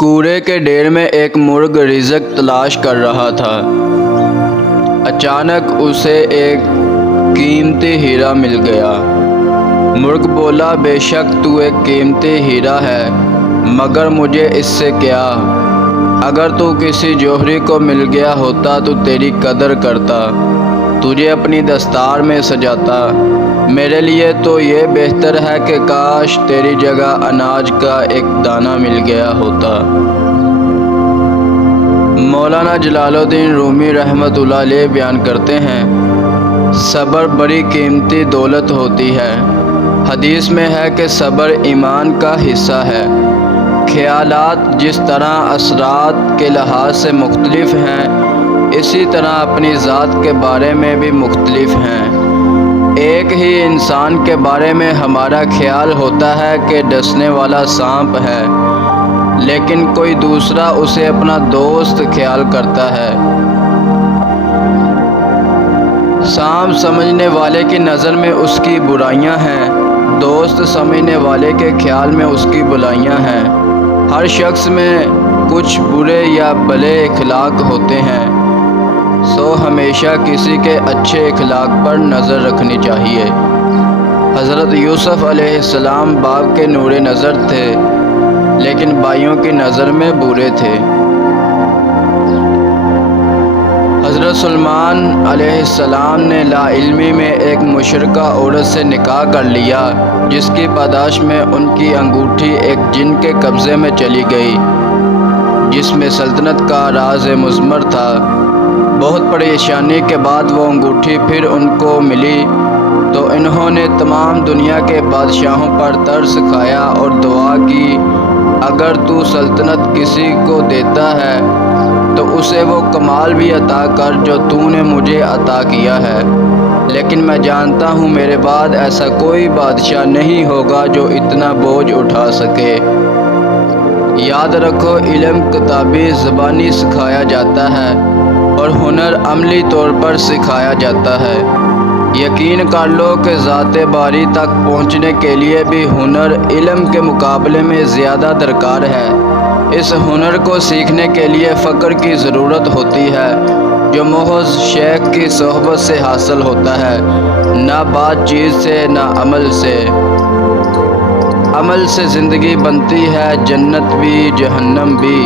کوڑے کے ڈھیر میں ایک مرغ رزق تلاش کر رہا تھا۔ اچانک اسے ایک قیمتی ہیرا مل گیا۔ مرغ بولا، بے شک تو ایک قیمتی ہیرا ہے، مگر مجھے اس سے کیا؟ اگر تو کسی جوہری کو مل گیا ہوتا تو تیری قدر کرتا، تجھے اپنی دستار میں سجاتا۔ میرے لیے تو یہ بہتر ہے کہ کاش تیری جگہ اناج کا ایک دانہ مل گیا ہوتا۔ مولانا جلال الدین رومی رحمۃ اللہ علیہ بیان کرتے ہیں، صبر بڑی قیمتی دولت ہوتی ہے۔ حدیث میں ہے کہ صبر ایمان کا حصہ ہے۔ خیالات جس طرح اثرات کے لحاظ سے مختلف ہیں، اسی طرح اپنی ذات کے بارے میں بھی مختلف ہیں۔ ایک ہی انسان کے بارے میں ہمارا خیال ہوتا ہے کہ ڈسنے والا سانپ ہے، لیکن کوئی دوسرا اسے اپنا دوست خیال کرتا ہے۔ سانپ سمجھنے والے کی نظر میں اس کی برائیاں ہیں، دوست سمجھنے والے کے خیال میں اس کی بھلائیاں ہیں۔ ہر شخص میں کچھ برے یا بھلے اخلاق ہوتے ہیں، سو ہمیشہ کسی کے اچھے اخلاق پر نظر رکھنی چاہیے۔ حضرت یوسف علیہ السلام باپ کے نور نظر تھے، لیکن بھائیوں کی نظر میں برے تھے۔ حضرت سلیمان علیہ السلام نے لا علمی میں ایک مشرکہ عورت سے نکاح کر لیا، جس کی پاداش میں ان کی انگوٹھی ایک جن کے قبضے میں چلی گئی، جس میں سلطنت کا راز مضمر تھا۔ بہت پریشانی کے بعد وہ انگوٹھی پھر ان کو ملی تو انہوں نے تمام دنیا کے بادشاہوں پر ترس کھایا اور دعا کی، اگر تو سلطنت کسی کو دیتا ہے تو اسے وہ کمال بھی عطا کر جو تو نے مجھے عطا کیا ہے، لیکن میں جانتا ہوں میرے بعد ایسا کوئی بادشاہ نہیں ہوگا جو اتنا بوجھ اٹھا سکے۔ یاد رکھو، علم کتابی زبانی سکھایا جاتا ہے اور ہنر عملی طور پر سکھایا جاتا ہے۔ یقین کر لو کہ ذات باری تک پہنچنے کے لیے بھی ہنر علم کے مقابلے میں زیادہ درکار ہے۔ اس ہنر کو سیکھنے کے لیے فقر کی ضرورت ہوتی ہے، جو محض شیخ کی صحبت سے حاصل ہوتا ہے، نہ بات چیت سے نہ عمل سے۔ عمل سے زندگی بنتی ہے، جنت بھی جہنم بھی۔